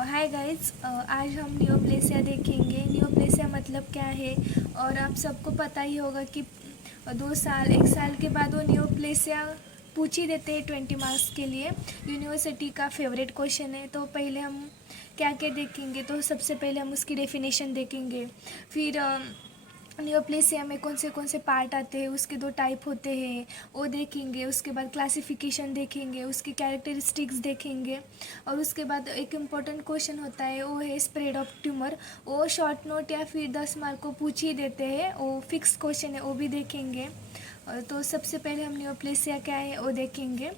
Hi guys, आज हम नियोप्लेसिया देखेंगे। नियोप्लेसिया मतलब क्या है, और आप सबको पता ही होगा कि 2 साल 1 साल के बाद वो नियोप्लेसिया पूछ ही देते हैं 20 मार्क्स के लिए। यूनिवर्सिटी का फेवरेट क्वेश्चन है। तो पहले हम क्या क्या देखेंगे, तो सबसे पहले हम उसकी डेफिनेशन देखेंगे। फिर नियोप्लेसिया में कौन से पार्ट आते हैं, उसके 2 टाइप होते हैं वो देखेंगे। उसके बाद क्लासिफिकेशन देखेंगे, उसकी कैरेक्टरिस्टिक्स देखेंगे। और उसके बाद एक इम्पॉर्टेंट क्वेश्चन होता है, वो है स्प्रेड ऑफ ट्यूमर। वो शॉर्ट नोट या फिर 10 मार्क को पूछ ही देते हैं, वो फिक्स क्वेश्चन है, वो भी देखेंगे। तो सबसे पहले हम नियोप्लेसिया क्या है वो देखेंगे।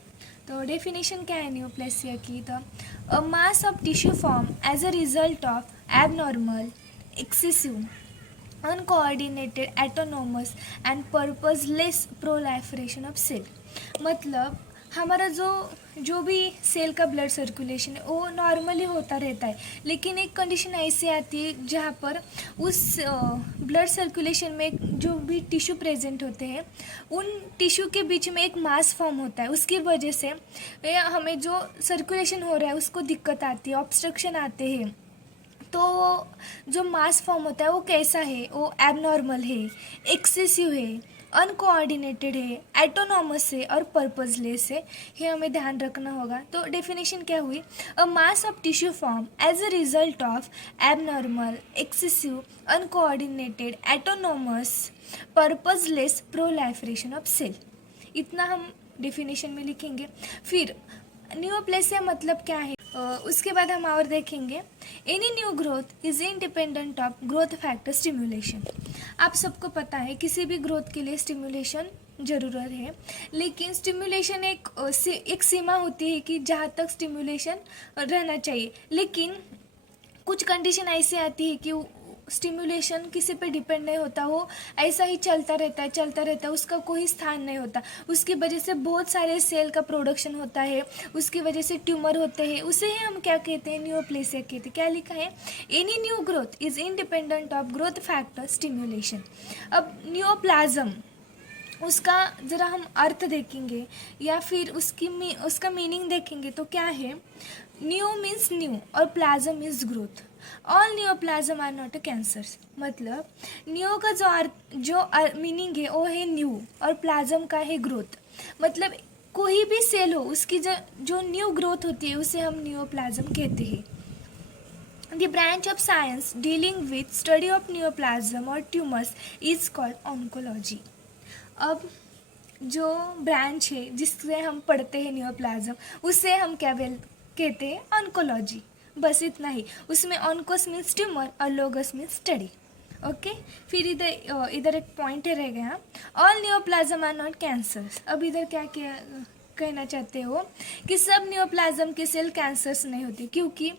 तो डेफिनेशन क्या है नियोप्लेसिया की, तो a mass of tissue form as a result of abnormal, excessive, uncoordinated, autonomous and purposeless proliferation of cell. मतलब हमारा जो जो भी सेल का ब्लड सर्कुलेशन है वो नॉर्मली होता रहता है, लेकिन एक कंडीशन ऐसी आती है जहाँ पर उस ब्लड सर्कुलेशन में जो भी टिश्यू प्रेजेंट होते हैं उन टिश्यू के बीच में एक मास फॉर्म होता है। उसकी वजह से हमें जो सर्कुलेशन हो रहा है उसको दिक्कत आती है, ऑब्स्ट्रक्शन आते हैं। तो जो मास फॉर्म होता है वो कैसा है, वो एबनॉर्मल है, एक्सेसिव है, अनकोऑर्डिनेटेड है, एटोनॉमस है और पर्पसलेस है। ये हमें ध्यान रखना होगा। तो डेफिनेशन क्या हुई, a mass of tissue form as a result of abnormal, excessive, uncoordinated, autonomous, purposeless proliferation of cell. इतना हम डेफिनेशन में लिखेंगे। फिर नियोप्लेसिया मतलब क्या है, उसके बाद हम और देखेंगे। Any new growth is independent of growth factor stimulation. आप सबको पता है किसी भी ग्रोथ के लिए स्टिम्युलेशन ज़रूरत है, लेकिन स्टिम्युलेशन एक सीमा होती है कि जहाँ तक स्टिम्युलेशन रहना चाहिए। लेकिन कुछ कंडीशन ऐसी आती है कि स्टिम्युलेशन किसी पे डिपेंड नहीं होता, वो ऐसा ही चलता रहता है, उसका कोई स्थान नहीं होता। उसकी वजह से बहुत सारे सेल का प्रोडक्शन होता है, उसकी वजह से ट्यूमर होते हैं। उसे ही हम क्या कहते हैं, नियोप्लेसिया कहते हैं। क्या लिखा है, any new growth is independent of growth factor stimulation. अब नियोप्लाज्म, उसका ज़रा हम अर्थ देखेंगे या फिर उसका मीनिंग देखेंगे तो क्या है। न्यू मीन्स न्यू और plasm means growth. All neoplasm are not cancers. मतलब न्यू का जो मीनिंग है वो है न्यू, और प्लाज्म का है ग्रोथ। मतलब कोई भी सेल हो उसकी जो न्यू ग्रोथ होती है उसे हम न्यूप्लाज्म कहते हैं। The branch of science dealing with study of neoplasm or tumors is called oncology. अब जो ब्रांच है जिससे हम पढ़ते हैं नियोप्लाज्म, उसे हम क्या कहते हैं, ऑन्कोलॉजी। बस इतना ही। उसमें ऑन्कोस मीन्स ट्यूमर और लोगस मीन्स स्टडी। ओके। फिर इधर एक पॉइंट रह गया, all neoplasm are not cancers. अब इधर क्या कहना चाहते हो कि सब नियोप्लाज्म के सेल कैंसर्स नहीं होते, क्योंकि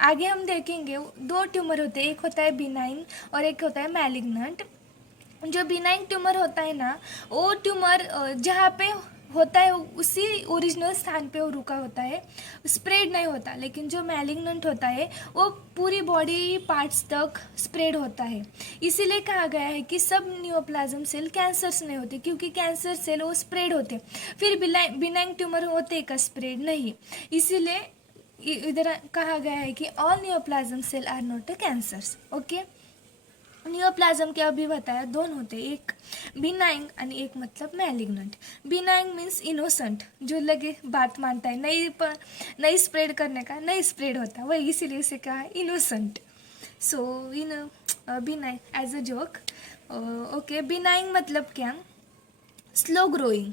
आगे हम देखेंगे 2 ट्यूमर होते हैं, एक होता है बिनाइन और एक होता है मैलिग्नेंट। जो बिनाइन ट्यूमर होता है ना, वो ट्यूमर जहाँ पे होता है उसी ओरिजिनल स्थान पे वो रुका होता है, स्प्रेड नहीं होता। लेकिन जो मैलिग्नेंट होता है वो पूरी बॉडी पार्ट्स तक स्प्रेड होता है। इसीलिए कहा गया है कि सब नियोप्लाज्म सेल कैंसर्स नहीं होते, क्योंकि कैंसर सेल वो स्प्रेड होते। फिर बिनाइन ट्यूमर होते का स्प्रेड नहीं। इसीलिए इधर कहा गया है कि all neoplasm cell are not cancers. Okay. Neoplasm के अभी बताया दोनों होते, एक बिनाइंग और एक मतलब मैलिग्नेंट। बिनाइंग मीन्स इनोसेंट, जो लगे बात मानता है, नहीं स्प्रेड करने का, नहीं स्प्रेड होता वही, इसीलिए उसे कहा है innocent. So benign as a joke. Okay. Benign मतलब क्या, slow growing,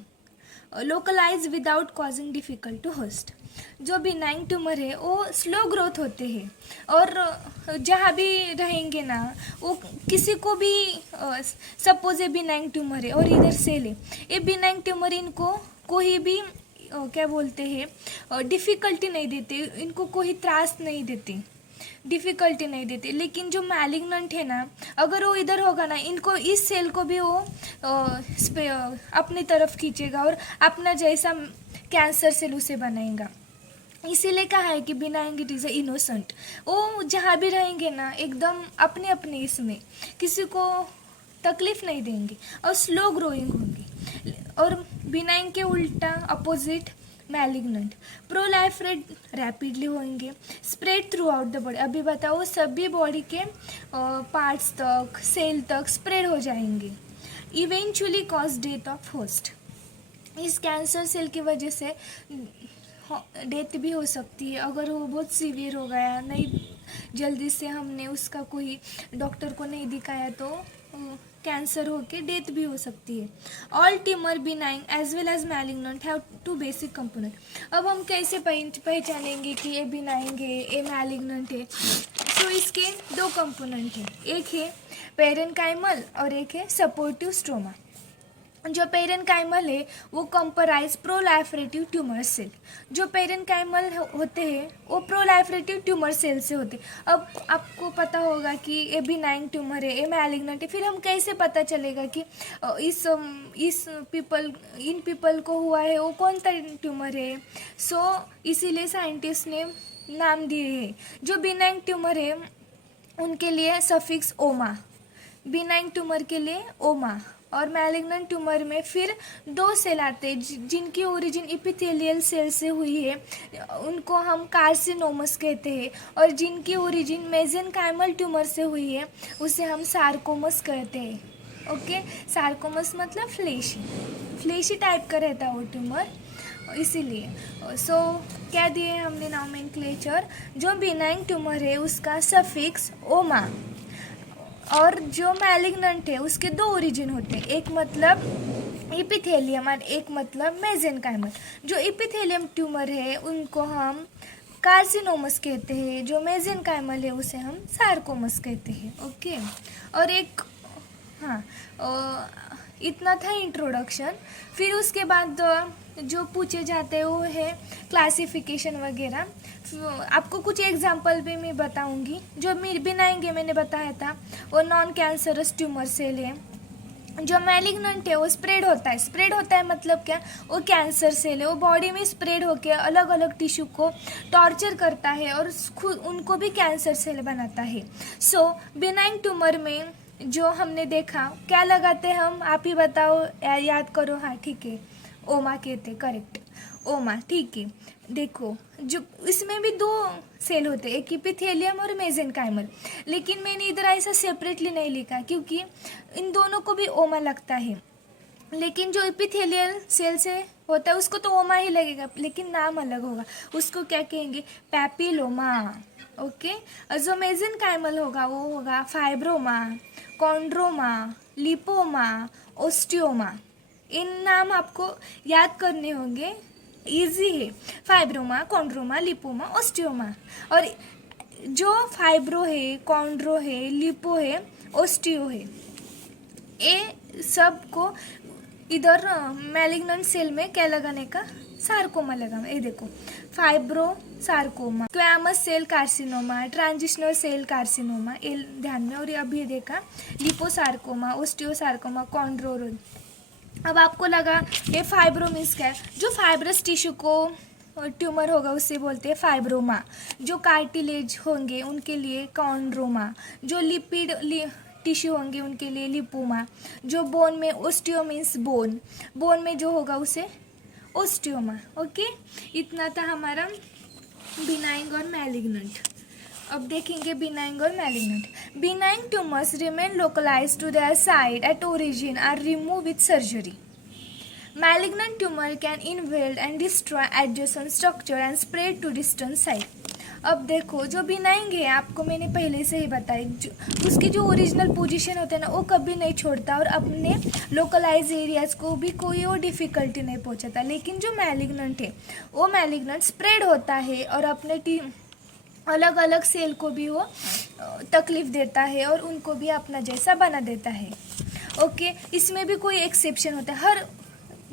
localise without causing difficult to host. जो बिनाइन ट्यूमर है वो स्लो ग्रोथ होते हैं, और जहाँ भी रहेंगे ना वो किसी को भी, सपोज ये बिनाइन ट्यूमर है और इधर सेल है, ये बिनाइन ट्यूमर इनको कोई भी क्या बोलते हैं, डिफ़िकल्टी नहीं देते, इनको कोई त्रास नहीं देते, डिफ़िकल्टी नहीं देते। लेकिन जो मैलिग्नेंट है ना, अगर वो इधर होगा ना, इनको इस सेल को भी वो अपनी तरफ खींचेगा और अपना जैसा कैंसर सेल उसे बनाएगा। इसीलिए कहा है कि बिनाइंग इट इज़ इनोसेंट। वो जहाँ भी रहेंगे ना एकदम अपने अपने इसमें, किसी को तकलीफ़ नहीं देंगे और स्लो ग्रोइंग होंगी। और बिनाइंग के उल्टा अपोजिट मैलिग्नेंट। प्रोलाइफरेट रैपिडली होंगे, spread through out the body. अभी बताओ सभी बॉडी के पार्ट्स तक, सेल तक स्प्रेड हो जाएंगे। Eventually cause death of host. इस कैंसर सेल की वजह से डेथ भी हो सकती है अगर वो बहुत सीवियर हो गया, नहीं जल्दी से हमने उसका कोई डॉक्टर को नहीं दिखाया तो कैंसर होके डेथ भी हो सकती है। All tumour benign as well as malignant have two basic component. अब हम कैसे पहचानेंगे कि ये बिनाइन है, ये मैलिग्नेंट है? तो इसके दो कंपोनेंट हैं, एक है पेरेन्काइमल और एक है सपोर्टिव स्ट्रोमा। जो पेरेन्काइमल है वो कंपराइज प्रोलाइफरेटिव ट्यूमर सेल। जो पेरेन्काइमल होते हैं वो प्रोलाइफरेटिव ट्यूमर सेल से होते हैं। अब आपको पता होगा कि ये बिनाइन ट्यूमर है, ये मैलिग्नेंट है, फिर हम कैसे पता चलेगा कि इन पीपल को हुआ है वो कौन सा ट्यूमर है? इसीलिए साइंटिस्ट ने नाम दिए हैं। जो बिनाइन ट्यूमर है उनके लिए सफिक्स ओमा, बिनाइन ट्यूमर के लिए ओमा, और मैलिग्नेंट ट्यूमर में फिर दो सेल आते हैं जिनकी ओरिजिन इपिथेलियल सेल से हुई है, उनको हम कार्सिनोमस कहते हैं, और जिनकी ओरिजिन मेसेनकाइमल ट्यूमर से हुई है उसे हम सार्कोमस कहते हैं। ओके, सार्कोमस मतलब फ्लेशी टाइप का रहता है वो ट्यूमर, इसीलिए क्या दिए हमने नॉमेनक्लेचर? जो बिनाइन ट्यूमर है उसका सफिक्स ओमा, और जो मैलिग्नेंट है उसके दो ओरिजिन होते हैं, एक मतलब इपिथेलियम और एक मतलब मेसेनकाइमल। जो इपिथेलियम ट्यूमर है उनको हम कार्सिनोमस कहते हैं, जो मेसेनकाइमल है उसे हम सार्कोमस कहते हैं। ओके, और एक इतना था इंट्रोडक्शन। फिर उसके बाद जो पूछे जाते हैं वो है क्लासिफिकेशन वगैरह। आपको कुछ एग्जांपल भी मैं बताऊंगी। जो बिनाइन मैंने बताया था वो नॉन कैंसरस ट्यूमर सेल है। जो मैलिग्नेंट है वो स्प्रेड होता है मतलब क्या? वो कैंसर सेल है, वो बॉडी में स्प्रेड होकर अलग अलग टिश्यू को टॉर्चर करता है और खुद उनको भी कैंसर सेल बनाता है। बिनाइन ट्यूमर में जो हमने देखा, क्या लगाते हैं हम? आप ही बताओ, याद करो। हाँ ठीक है, ओमा कहते, करेक्ट, ओमा, ठीक है। देखो जो इसमें भी दो सेल होते हैं, एक इपिथेलियम और मेसेनकाइमल, लेकिन मैंने इधर ऐसा सेपरेटली नहीं लिखा क्योंकि इन दोनों को भी ओमा लगता है। लेकिन जो इपिथेलियल सेल से होता है उसको तो ओमा ही लगेगा, लेकिन नाम अलग होगा, उसको क्या कहेंगे? पैपिलोमा। ओके, और जो मेसेनकाइमल होगा वो होगा फाइब्रोमा, कॉन्ड्रोमा, लिपोमा, ओस्टियोमा। इन नाम आपको याद करने होंगे, इजी है। Fibroma, chondroma, lipoma, osteoma. और जो फाइब्रो है, कॉन्ड्रो है, लिपो है, ओस्टियो है, ये सब को इधर मैलिग्नेंट सेल में क्या लगाने का? सार्कोमा लगाना। ये देखो, fibrosarcoma, squamous cell carcinoma, transitional cell carcinoma, ये ध्यान में। और अभी देखा लिपोसार्कोमा, ओस्टियोसार्कोमा, कॉन्ड्रो। अब आपको लगा ये फाइब्रो मीन्स क्या है? जो फाइब्रस टिश्यू को ट्यूमर होगा उसे बोलते हैं फाइब्रोमा। जो कार्टिलेज होंगे उनके लिए कॉन्ड्रोमा। जो लिपिड टिश्यू होंगे उनके लिए लिपोमा। जो बोन में, ओस्टियो मीन्स बोन में जो होगा उसे ओस्टियोमा। ओके, इतना था हमारा बिनाइन और मैलिग्नेंट। अब देखेंगे बिनाइन और malignant. Benign tumours remain localised to their site at origin are remove with surgery. Malignant tumor can invade and destroy adjacent structure and spread to distant site. अब देखो जो बिनाइन है, आपको मैंने पहले से ही बताया, उसकी जो ओरिजिनल पोजीशन होता है ना वो कभी नहीं छोड़ता और अपने लोकलाइज एरियाज को भी कोई और डिफ़िकल्टी नहीं पहुंचाता। लेकिन जो मैलिग्नेंट है वो मैलिग्नेंट स्प्रेड होता है और अपने अलग अलग सेल को भी वो तकलीफ देता है और उनको भी अपना जैसा बना देता है। ओके, इसमें भी कोई एक्सेप्शन होता है, हर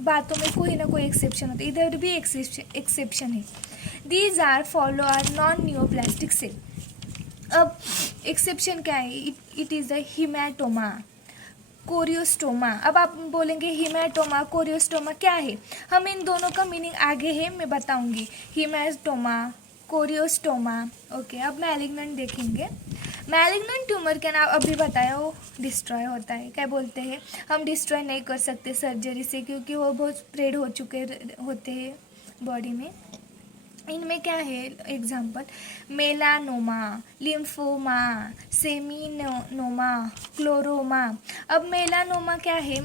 बातों में कोई ना कोई एक्सेप्शन होता है, इधर भी एक्सेप्शन है। These are follow are non neoplastic cell. अब एक्सेप्शन क्या है? It is the hematoma, choristoma. अब आप बोलेंगे हीमेटोमा, कोरियोस्टोमा क्या है? हम इन दोनों का मीनिंग आगे है मैं बताऊंगी, हीमेटोमा, कोरियोस्टोमा। ओके, अब मैलिग्नेंट देखेंगे। मैलिग्नेंट ट्यूमर के नाम अभी बताया वो डिस्ट्रॉय होता है। क्या बोलते हैं? हम डिस्ट्रॉय नहीं कर सकते सर्जरी से क्योंकि वो बहुत स्प्रेड हो चुके होते हैं बॉडी में। इनमें क्या है एग्जाम्पल, मेलानोमा, लिम्फोमा, सेमिनोमा, क्लोरोमा। अब मेलानोमा क्या है,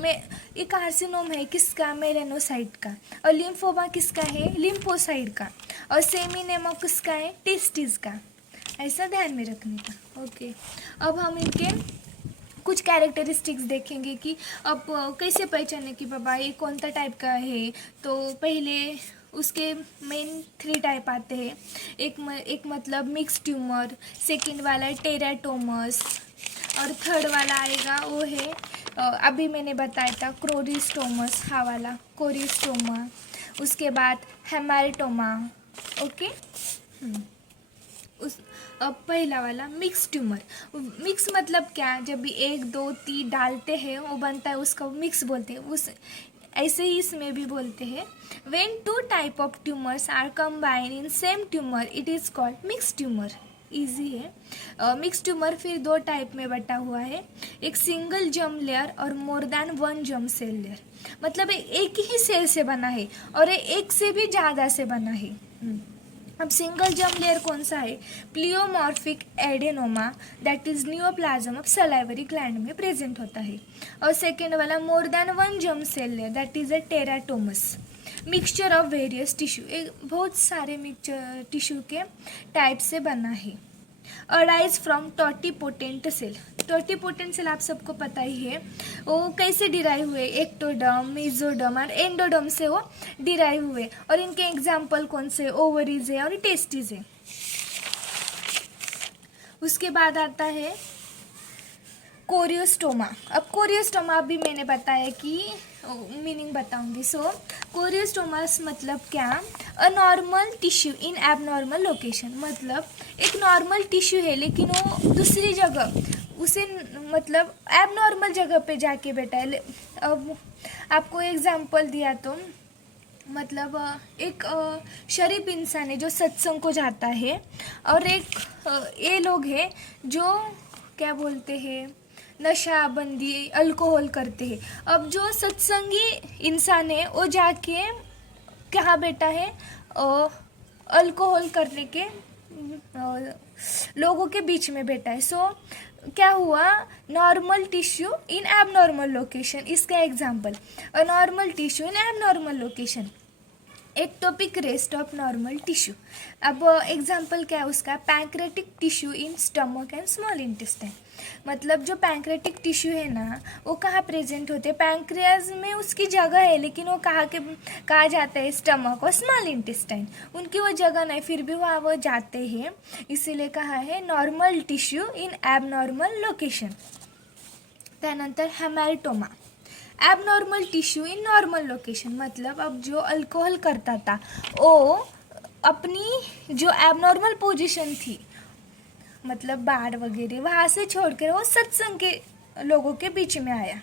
ये कार्सिनोम है किसका, मेलानोसाइट का। और लिम्फोमा किसका है, लिम्फोसाइट का। और सेमिनोमा किसका है, टेस्टिस का। ऐसा ध्यान में रखने का। ओके, अब हम इनके कुछ कैरेक्टरिस्टिक्स देखेंगे कि अब कैसे पहचाने कि बाबा ये कौन सा टाइप का है। तो पहले उसके मेन 3 टाइप आते हैं। एक मतलब मिक्स ट्यूमर, सेकंड वाला टेराटोमस, और थर्ड वाला आएगा वो है अभी मैंने बताया था क्रोरिस्टोमस, हाँ वाला कोरिस्टोमा। उसके बाद हेमाटोमा। ओके, उस अब पहला वाला मिक्स ट्यूमर। मिक्स मतलब क्या, जब भी 1 2 3 डालते हैं वो बनता है, उसका मिक्स बोलते हैं। उस ऐसे ही इसमें भी बोलते हैं, when 2 type of tumours are combine in same tumour it is called mix tumour. Easy है। मिक्स ट्यूमर फिर 2 टाइप में बटा हुआ है, एक सिंगल जर्म लेयर और more than 1 germ cell layer. मतलब एक ही सेल से बना है और एक से भी ज़्यादा से बना है। अब सिंगल जर्म लेयर कौन सा है, pleomorphic adenoma, that is neoplasm of salivary gland में प्रेजेंट होता है। और सेकेंड वाला more than 1 germ cell layer, that is a teratomas. Mixture of various tissue, बहुत सारे मिक्सचर टिश्यू के टाइप से बना है। Arise from totipotent cell. Totipotent cell आप सबको पता ही है, वो कैसे डिराइव हुए, एक्टोडर्म, मेसोडर्म और एंडोडर्म से वो डिराइव हुए। और इनके एग्जाम्पल कौन से, ओवरीज है और टेस्टिस है। उसके बाद आता है कोरियोस्टोमा। अब कोरियोस्टोमा भी मैंने बताया कि मीनिंग बताऊंगी। सो कोरियोस्टोमास मतलब क्या, अ normal tissue in abnormal location. मतलब एक नॉर्मल टिश्यू है लेकिन वो दूसरी जगह, उसे मतलब एबनॉर्मल जगह पे जाके बैठा है। अब आपको एग्जांपल दिया तो मतलब एक शरीफ इंसान है जो सत्संग को जाता है, और एक ये लोग हैं जो क्या बोलते हैं, नशाबंदी अल्कोहल करते हैं। अब जो सत्संगी इंसान है वो जाके कहाँ बैठा है, अल्कोहल करने के लोगों के बीच में बैठा है। सो क्या हुआ, normal tissue in abnormal location. इसका example, a normal tissue in abnormal location, ectopic rest of normal tissue. अब एग्जांपल क्या है उसका, pancreatic tissue in stomach and small intestine. मतलब जो पैंक्रेटिक टिश्यू है ना, वो कहाँ प्रेजेंट होते हैं, पैंक्रियाज में उसकी जगह है, लेकिन वो कहा जाता है, स्टमक और स्मॉल इंटेस्टाइन। उनकी वो जगह नहीं, फिर भी वहाँ वो जाते हैं, इसीलिए कहा है normal tissue in abnormal location. त्यानंतर hematoma, abnormal tissue in normal location. मतलब अब जो अल्कोहल करता था वो अपनी जो एबनॉर्मल पोजीशन थी, मतलब बार वगैरह वहाँ से छोड़कर वो सत्संग के लोगों के बीच में आया।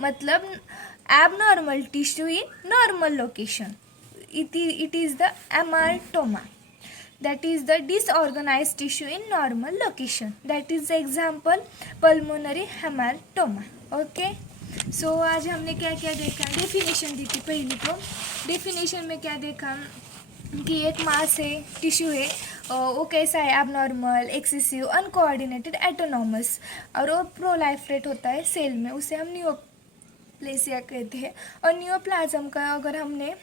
मतलब abnormal tissue in normal location, it is the haematoma, that is the disorganized tissue in normal location, that is the example pulmonary hematoma. Okay, so आज हमने क्या क्या देखा, डेफिनेशन दी थी पहली। तो डेफिनेशन में क्या देखा कि एक मास है, टिश्यू है, वो कैसा है, एबनॉर्मल, एक्सेसिव, अनकोऑर्डिनेटेड, एटोनॉमस, और वो प्रोलाइफरेट होता है सेल में, उसे हम न्यूप्लेसिया कहते हैं। और न्यूप्लाज्म का अगर हमने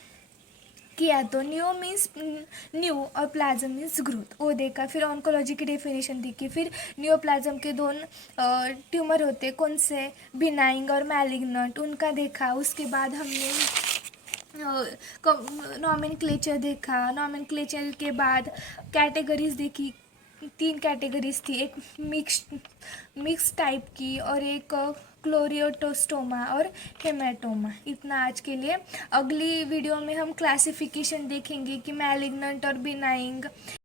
किया तो न्यू मीन्स न्यू और प्लाज्म मीन्स ग्रोथ, वो देखा। फिर ऑन्कोलॉजी की डेफिनेशन देखी। फिर न्यूप्लाज्म के 2 ट्यूमर होते, कौन से, बिनाइंग और मैलिग्नेंट, उनका देखा। उसके बाद हमने नॉमेनक्लेचर देखा। नॉमेनक्लेचर के बाद कैटेगरीज देखी, 3 कैटेगरीज थी, एक मिक्स टाइप की और एक क्लोरियोटोस्टोमा और हेमाटोमा। इतना आज के लिए। अगली वीडियो में हम क्लासिफिकेशन देखेंगे कि मैलिग्नेंट और बिनाइंग